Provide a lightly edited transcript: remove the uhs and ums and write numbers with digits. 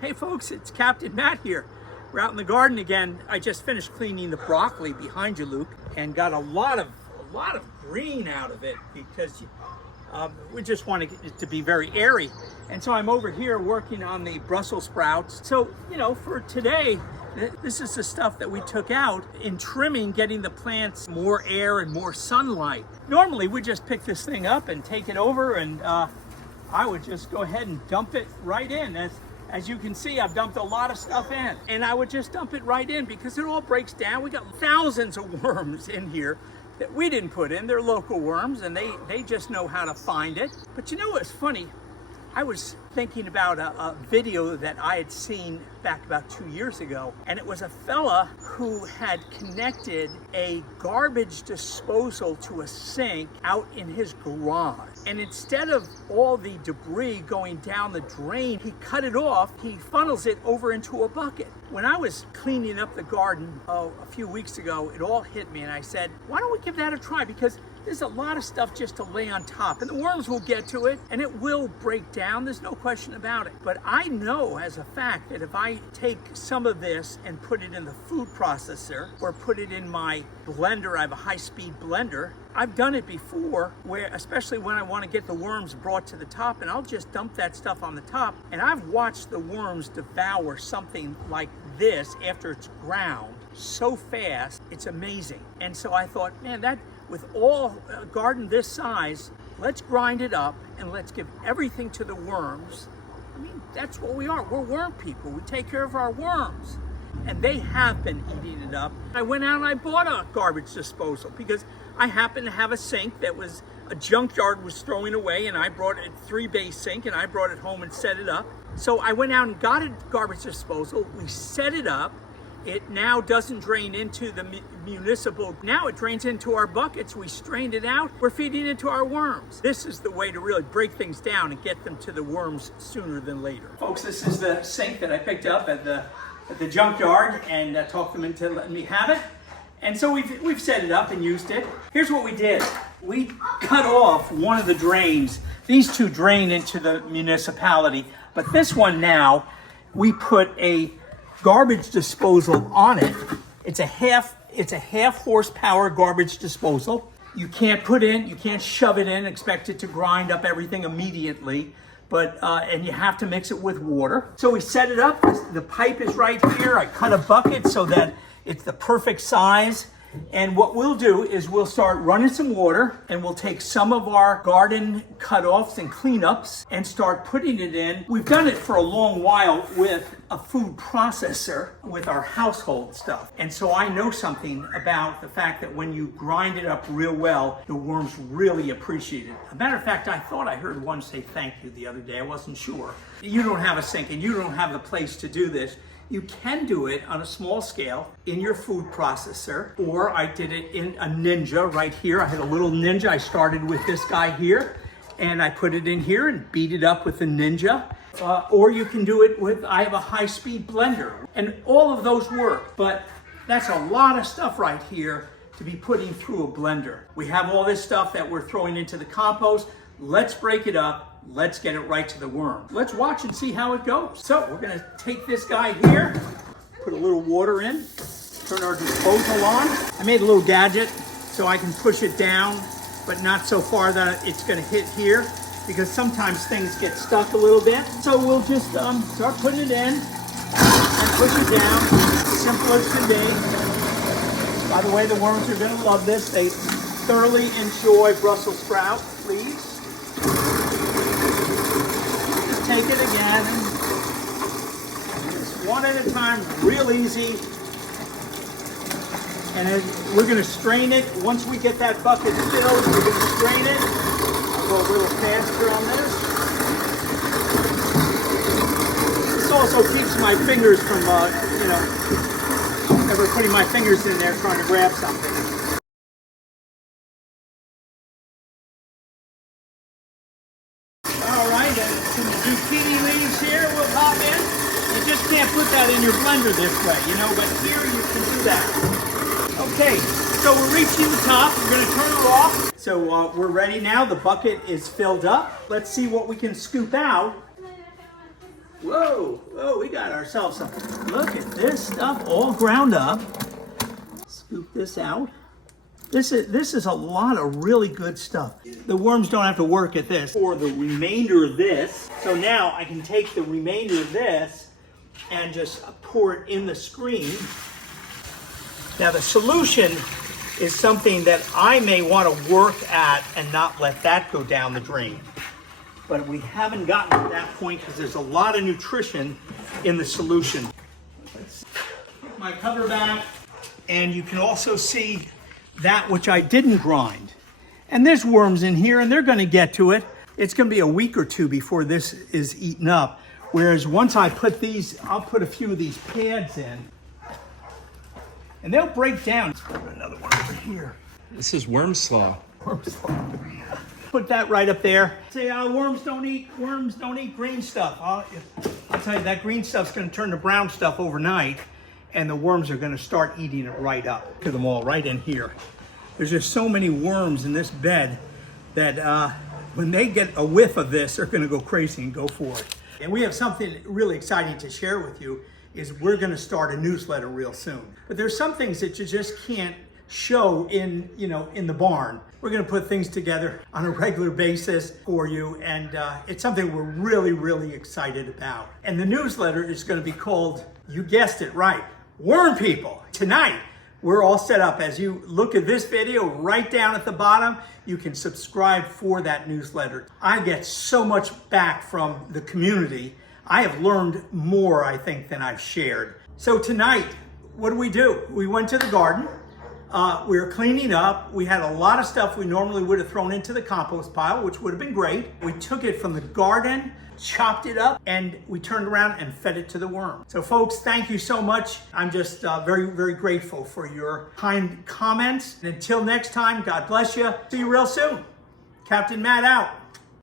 Hey folks, it's Captain Matt here. We're out in the garden again. I just finished cleaning the broccoli behind you, Luke, and got a lot of green out of it because we just want it to be very airy. And so I'm over here working on the Brussels sprouts. So, you know, for today, this is the stuff that we took out in trimming, getting the plants more air and more sunlight. Normally, we just pick this thing up and take it over, and I would just go ahead and dump it right in. As you can see, I've dumped a lot of stuff in, and I would just dump it right in because it all breaks down. We got thousands of worms in here that we didn't put in. They're local worms, and they just know how to find it. But you know what's funny? I was thinking about a video that I had seen back about 2 years ago, and it was a fella who had connected a garbage disposal to a sink out in his garage. And instead of all the debris going down the drain, he cut it off, he funnels it over into a bucket. When I was cleaning up the garden a few weeks ago, it all hit me, and I said, why don't we give that a try? Because there's a lot of stuff just to lay on top, and the worms will get to it, and it will break down. There's no question about it. But I know as a fact that if I take some of this and put it in the food processor or put it in my blender, I have a high-speed blender, I've done it before, where especially when I want to get the worms brought to the top, and I'll just dump that stuff on the top, and I've watched the worms devour something like this after it's ground so fast, it's amazing. And so I thought, man, that with all a garden this size, let's grind it up and let's give everything to the worms. I mean, that's what we are. We're worm people. We take care of our worms. And they have been eating it up. I went out and I bought a garbage disposal because I happened to have a sink that was a junkyard was throwing away, and I brought a 3-bay sink and I brought it home and set it up. So I went out and got a garbage disposal. We set it up. It now doesn't drain into the municipal. Now it drains into our buckets. We strained it out. We're feeding it to our worms. This is the way to really break things down and get them to the worms sooner than later. Folks, this is the sink that I picked up at the junkyard and talked them into letting me have it. And so we've set it up and used it. Here's what we did. We cut off one of the drains. These two drain into the municipality, but this one now, we put a garbage disposal on it. It's a half horsepower garbage disposal. You can't shove it in, expect it to grind up everything immediately, but and you have to mix it with water. So we set it up. The pipe is right here. I cut a bucket so that it's the perfect size. And what we'll do is we'll start running some water, and we'll take some of our garden cutoffs and cleanups and start putting it in. We've done it for a long while with a food processor with our household stuff. And so I know something about the fact that when you grind it up real well, the worms really appreciate it. As a matter of fact, I thought I heard one say thank you the other day. I wasn't sure. You don't have a sink and you don't have the place to do this. You can do it on a small scale in your food processor, or I did it in a Ninja right here. I had a little Ninja. I started with this guy here, and I put it in here and beat it up with the Ninja. Or you can do it with, I have a high-speed blender, and all of those work, but that's a lot of stuff right here to be putting through a blender. We have all this stuff that we're throwing into the compost. Let's break it up. Let's get it right to the worm. Let's watch and see how it goes. So we're gonna take this guy here, put a little water in, turn our disposal on. I made a little gadget so I can push it down, but not so far that it's gonna hit here, because sometimes things get stuck a little bit. So we'll just start putting it in and push it down. Simple as can be. By the way, the worms are gonna love this. They thoroughly enjoy Brussels sprout leaves. Take it again, just one at a time, real easy. And then we're going to strain it. Once we get that bucket filled, we're going to strain it. I'll go a little faster on this. This also keeps my fingers from, ever putting my fingers in there trying to grab something. Some zucchini leaves here will pop in. You just can't put that in your blender this way, but here you can do that. Okay, so we're reaching the top. We're going to turn it off. So we're ready now. The bucket is filled up. Let's see what we can scoop out. Whoa, we got ourselves some. Look at this stuff all ground up. Scoop this out. This is a lot of really good stuff. The worms don't have to work at this for the remainder of this. So now I can take the remainder of this and just pour it in the screen. Now the solution is something that I may want to work at and not let that go down the drain. But we haven't gotten to that point because there's a lot of nutrition in the solution. Let's put my cover back, and you can also see that which I didn't grind. And there's worms in here, and they're going to get to it. It's going to be a week or two before this is eaten up. Whereas once I put these, I'll put a few of these pads in, and they'll break down. Let's put another one over here. This is worm slaw. Worm slaw. Put that right up there. Say, worms don't eat green stuff. I'll tell you, that green stuff's going to turn to brown stuff overnight, and the worms are going to start eating it right up. Look at them all right in here. There's just so many worms in this bed that when they get a whiff of this, they're going to go crazy and go for it. And we have something really exciting to share with you, is we're going to start a newsletter real soon. But there's some things that you just can't show in the barn. We're going to put things together on a regular basis for you, and it's something we're really, really excited about. And the newsletter is going to be called, you guessed it right, Worm People. Tonight, we're all set up. As you look at this video, right down at the bottom, you can subscribe for that newsletter. I get so much back from the community. I have learned more, I think, than I've shared. So tonight, what do? We went to the garden. We were cleaning up. We had a lot of stuff we normally would have thrown into the compost pile, which would have been great. We took it from the garden, chopped it up, and we turned around and fed it to the worm. So folks, thank you so much. I'm just very, very grateful for your kind comments. And until next time, God bless you. See you real soon. Captain Matt out.